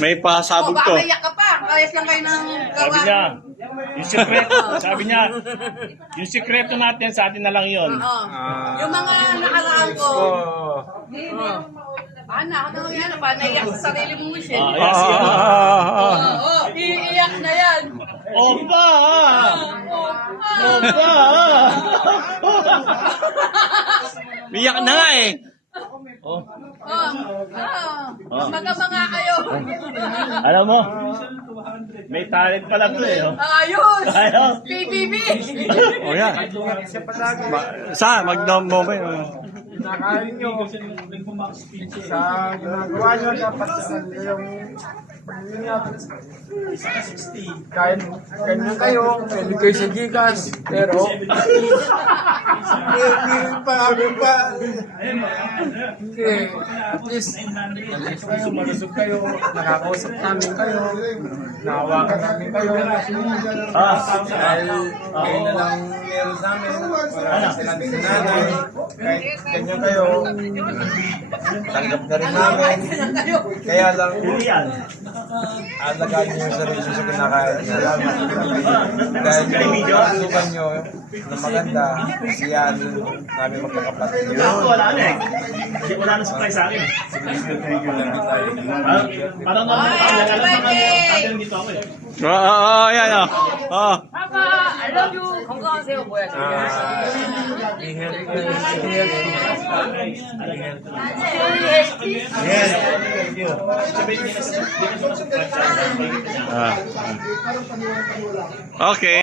May pasabog to. Baka iyak ka pa. Ayos lang kayo ng Sabi niya, yung sikreto, sabi niya, yung sikreto natin sa atin na lang yun. Yung mga nakaraan ko. Ana, ano yan? Panaiyak sa sarili mo, Michelle. Iiyak na yan. Opa! Opa! Biyak na nga eh. Magabanga kayo. Alam mo, may talent pala to eh. Ayos! Ayos! PBB! O yan. Saan? Mag-moment. Nakain nyo sa ginagawa nyo dapat yung kahit ganyan kayo, pwede kayo sa Gcash, pero hindi pa kami pa. Hindi, at least kayo, malusog kayo, nakakausap namin kayo, nahawakan namin kayo. Dahil kayo na lang meron namin, wala silang sinanay, kahit ganyan kayo, tanggap na rin namin. Kaya lang, alagaan nyo yung sarili sa kinakain nyo. Dahil sukan nyo na maganda, siyan namin magkakapatid nyo. Wala na eh. Wala na supply sa akin. Parang naman dito ako eh. Yan. Papa, I love you. 건강하세요. 뭐야? Okay.